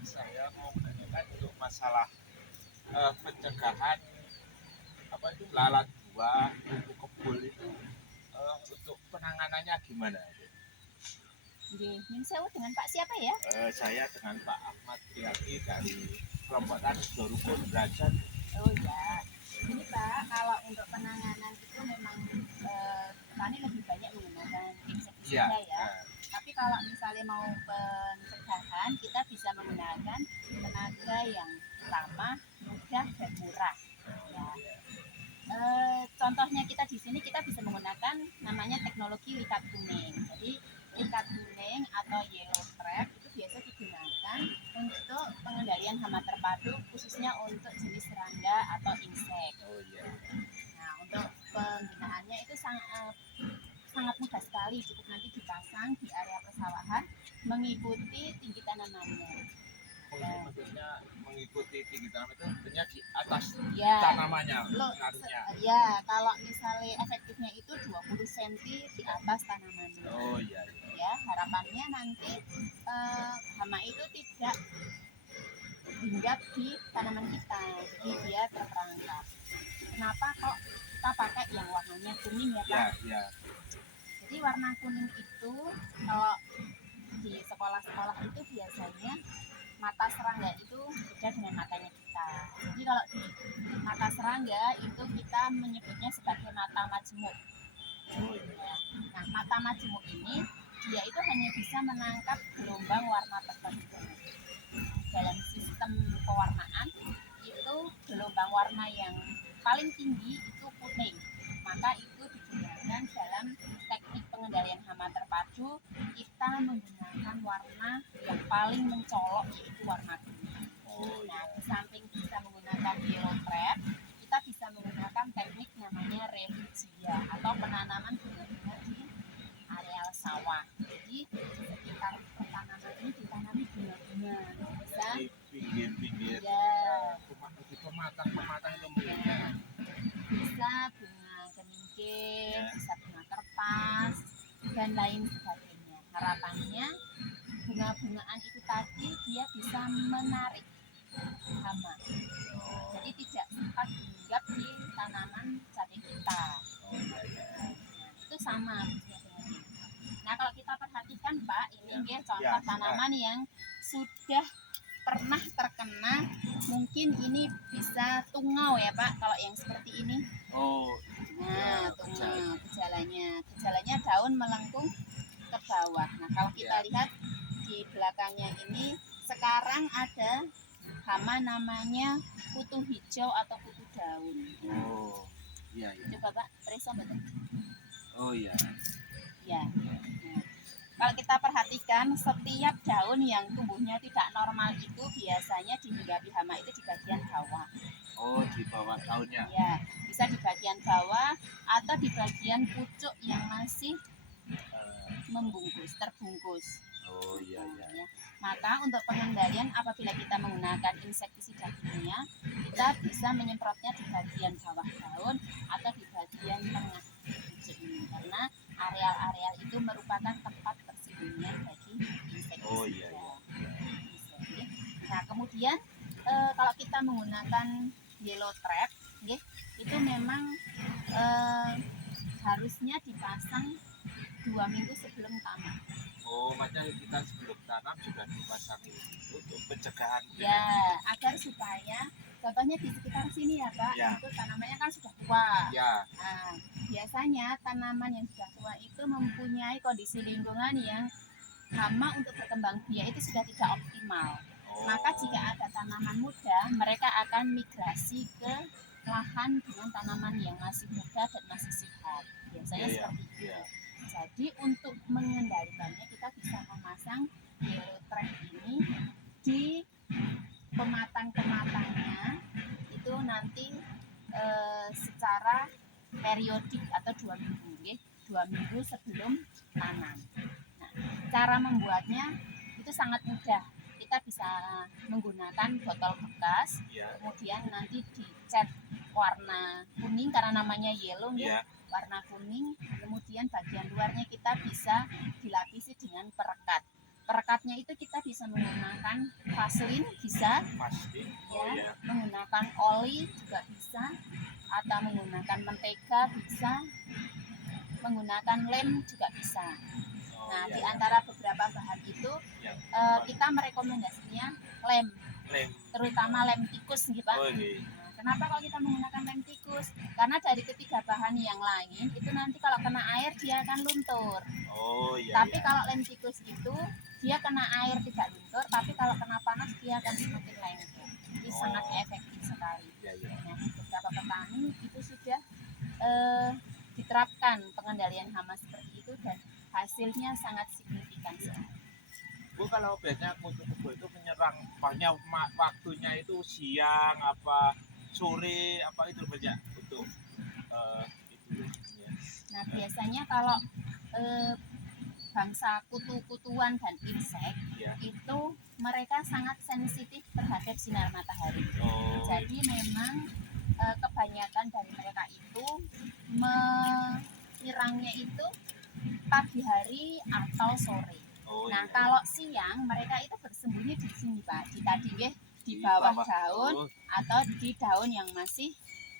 saya mau menanyakan untuk masalah pencegahan apa itu lalat buah, kuku kebul itu untuk penanganannya gimana? Nggih, nyun sewu dengan Pak siapa ya? Saya dengan Pak Ahmad Riyadi dari kelompok tani Dorukun Derajat. Oh ya, ini Pak, kalau untuk penanganan itu memang petani lebih banyak menggunakan Iya. insektisida ya. Tapi kalau misalnya mau pencegahan, kita bisa menggunakan tenaga yang ramah, mudah dan murah. Ya. Contohnya kita di sini kita bisa menggunakan namanya teknologi likat kuning. Jadi likat kuning atau yellow trap itu biasa digunakan untuk pengendalian hama terpadu khususnya untuk jenis serangga atau insek. Oh iya. Nah, untuk penggunaannya itu sangat mudah sekali, cukup nanti dipasang di area persawahan mengikuti tinggi tanamannya. Maksudnya mengikuti tinggi tanaman itu tentunya di atas Ya, tanamannya ngaruhnya. ngaruhnya. Ya, kalau misalnya efektifnya itu 20 cm di atas tanamannya. Oh iya. Ya, harapannya nanti hama itu tidak hinggap di tanaman kita, jadi dia terperangkap. Kenapa kok kita pakai yang warnanya kuning ya Pak? Ya. Jadi warna kuning itu kalau di sekolah-sekolah itu biasanya mata serangga itu beda dengan matanya kita. Jadi kalau di mata serangga itu kita menyebutnya sebagai mata majemuk. Nah, mata majemuk ini dia itu hanya bisa menangkap gelombang warna tertentu. Dalam sistem pewarnaan itu gelombang warna yang paling tinggi itu kuning. Maka itu digunakan dalam teknik pengendalian hama terpadu, kita menggunakan warna yang paling mencolok yaitu warna kuning. Nah, di samping bisa menggunakan yellow trap, kita bisa menggunakan teknik namanya refugia atau penanaman bunga-bunga di areal sawah. Jadi sekitar tanaman ini ditanami bunga-bunga. Bisa di pinggir-pinggir ya, di pematang itu mungkin ya. Bisa bunga keningking, bisa bunga kertas dan lain sebagainya. Harapannya bunga-bungaan itu tadi dia bisa menarik hama, jadi tidak sempat hinggap di tanaman cabai kita. Itu sama dengan ini. Nah, kalau kita perhatikan Pak, ini contoh tanaman yang sudah pernah terkena, mungkin ini bisa tungau ya Pak, kalau yang seperti ini. Nah, tungau gejalanya daun melengkung ke bawah. Nah, kalau kita lihat di belakangnya ini sekarang ada hama namanya kutu hijau atau kutu daun. Iya. Coba Pak, periksa betul. Iya. Ya. Nah, kalau kita perhatikan setiap daun yang tumbuhnya tidak normal itu biasanya dihinggapi hama itu di bagian bawah. Di bawah daunnya. Ya, bisa di bagian bawah atau di bagian pucuk yang masih terbungkus. Iya. Ya. Maka untuk pengendalian apabila kita menggunakan insektisida kimia, kita bisa menyemprotnya di bagian bawah daun atau di bagian tengah pucuk ini, karena areal-areal itu merupakan tempat persembunyian bagi insektisida. Iya. Nah, kemudian kalau kita menggunakan yellow trap, itu memang harusnya dipasang 2 minggu sebelum tanam. Maksudnya kita sebelum tanam sudah dipasang untuk pencegahan. Ya, agar supaya contohnya di sekitar sini ya Pak, itu tanamannya kan sudah tua. Ya. Nah, biasanya tanaman yang sudah tua itu mempunyai kondisi lingkungan yang hama untuk berkembang biak itu sudah tidak optimal. Maka jika ada tanaman muda, mereka akan migrasi ke lahan dengan tanaman yang masih muda dan masih sehat. Biasanya seperti itu. Jadi untuk mengendalikannya kita bisa memasang yellow trap ini di pematang-pematangnya itu nanti secara periodik atau 2 minggu, 2 minggu sebelum tanam. Nah, cara membuatnya itu sangat mudah. Kita bisa menggunakan botol bekas, kemudian nanti dicat warna kuning karena namanya yellow warna kuning, kemudian bagian luarnya kita bisa dilapisi dengan perekat perekatnya itu kita bisa menggunakan vaselin bisa, pasti. Oh ya, ya. menggunakan oli juga bisa, atau menggunakan mentega bisa, menggunakan lem juga bisa. Oh, Nah, iya, di iya. antara beberapa bahan itu Ya. kita merekomendasinya lem, Lem. terutama lem tikus gitu Pak. Oh iya. Nah, kenapa kalau kita menggunakan lem tikus? Karena dari ketiga bahan yang lain itu nanti kalau kena air dia akan luntur. Oh iya. Tapi Iya. kalau lem tikus itu dia kena air tidak luntur, tapi kalau kena panas dia akan semakin lengket. Jadi sangat efektif sekali. Iya, iya. Nah, di beberapa petani itu sudah diterapkan pengendalian hama seperti itu dan hasilnya sangat signifikan sekali. Bu, kalau biasanya kutu kebo itu menyerang banyak waktunya itu siang apa sore apa itu banyak untuk itu ya. Nah, biasanya kalau bangsa kutu-kutuan dan insek Ya. itu mereka sangat sensitif terhadap sinar matahari. Oh. Jadi memang kebanyakan dari mereka itu menyerangnya itu pagi hari atau sore. Oh, Nah, iya. kalau siang mereka itu bersembunyi di sini, Pak. Di tadi nggih, di bawah daun Oh, atau di daun yang masih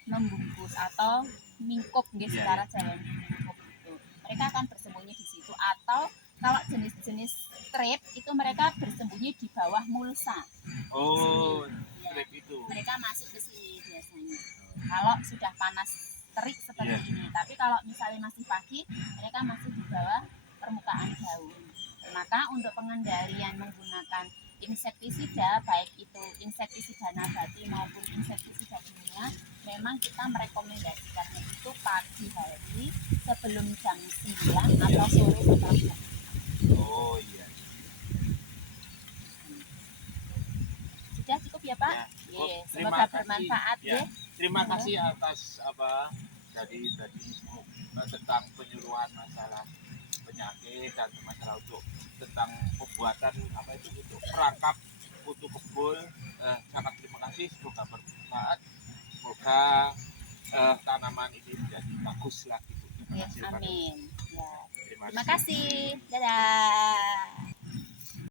membungkus atau mingkup nggih, Iya, secara Jawa mingkup itu. Mereka akan bersembunyi di situ, atau kalau jenis-jenis strip itu mereka bersembunyi di bawah mulsa. oh, Ya, strip itu. mereka masuk ke sini biasanya. Kalau sudah panas terik seperti Iya. ini, tapi kalau misalnya masih pagi, mereka masih di bawah permukaan daun. Maka untuk pengendalian menggunakan insektisida, baik itu insektisida nabati maupun insektisida kimia, memang kita merekomendasikannya itu pagi hari sebelum jam 9 atau sore setelah jam 9. Oh iya. Sudah cukup ya Pak? Ya, cukup. Yes, Terima semoga kasih. bermanfaat Ya. ya. Terima kasih atas apa tadi tentang penyuluhan masalah penyakit dan masalah untuk tentang pembuatan apa itu untuk perangkap kutu kebul. Sangat terima kasih, semoga bermanfaat, semoga tanaman ini menjadi bagus lagi untuk Yes, menghasilkan. amin. Ya. Terima Terima kasih. Dadah.